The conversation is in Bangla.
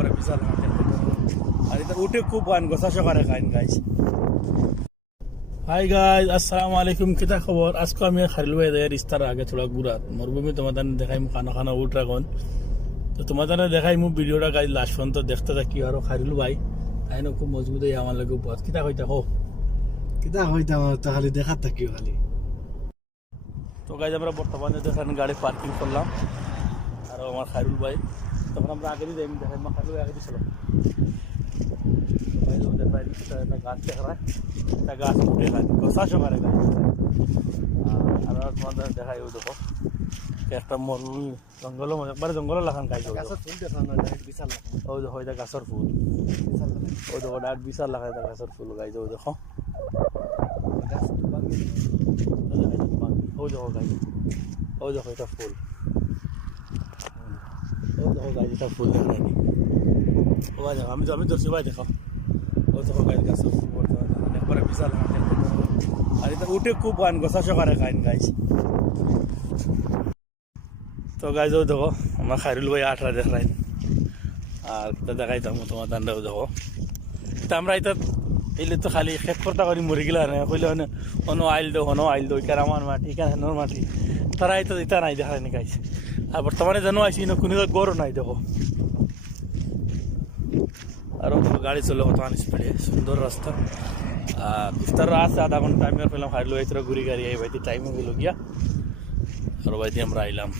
একবারে বিশাল মাঠ আর এটা উঠে খুব গান গোসা সকারে খাইন গাইস। হাই গাইজ, আসসালামু আলাইকুম। কিতা খবর? আজকে আমি খারিল ভাই দেয় ইস্তার আগে থোড়া গুড়াত মরুভূমি তোমাদের দেখাই খানা খানা উঠ রাখন। তো তোমাদের দেখাই মু ভিডিওটা গাইজ লাস্ট পর্যন্ত দেখতে থাকি। আর খারিল ভাই তাই খুব মজবুত আমার লাগে উপর কিতা কইতা হো কিতা হইতাম তো খালি দেখার থাকিও খালি। তো গাইজ আমরা বর্তমানে এখানে গাড়ি পার্কিং করলাম আর আমার খারিল ভাই তখন আমরা আগে দিয়ে দেখাই খারিল ভাই আগে দিয়েছিল একটা গাছ দেখা একটা গাছ উঠে গাছ গোসা সকালে গাছ আর তোমাদের দেখাই ওই দেখো একটা মরুভূমি জঙ্গল একবারে জঙ্গল লাগান গাছ ওই দেখো এটা গাছের ফুল ওই দেখো ডাক বিশাল লাগা এটা গাছের ফুল গাছ ওই দেখো ওই দেখো গাছ ওই দেখো এটা ফুল ওই দেখো গাছ এটা ফুল দেখায়নি ও গাছ আমি ধরছি ভাই দেখো ওই দেখো গাছ গাছের ফুল একবারে বিশাল আর এটা উঠে খুব গান গোসা সকারে খাইন গাছ। তো গাইজ ও দেখো আমার খাইরুল ভাই আটরা দেখাই আর দেখাইতাম তোমার দান্ডাও দেখো। তা আমরা এটা এলে তো খালি খেত কর্তা করি মরি গেলা না কইলে হনো আইল দো ইকার আমার মাটি ইকার হেনোর মাটি তারা এটা এটা নাই দেখায়নি গাইছে। আর বর্তমানে জানো আইসি না কোনো গরু নাই দেখো। আর দেখো গাড়ি চলে কত স্পিডে সুন্দর রাস্তা আর ইফতার আছে আধা ঘন্টা আমি আর পেলাম খাইরুল ভাই তোরা ঘুরি গাড়ি এই ভাইতে টাইমও গেল গিয়া আর ভাইতে আমরা আইলাম।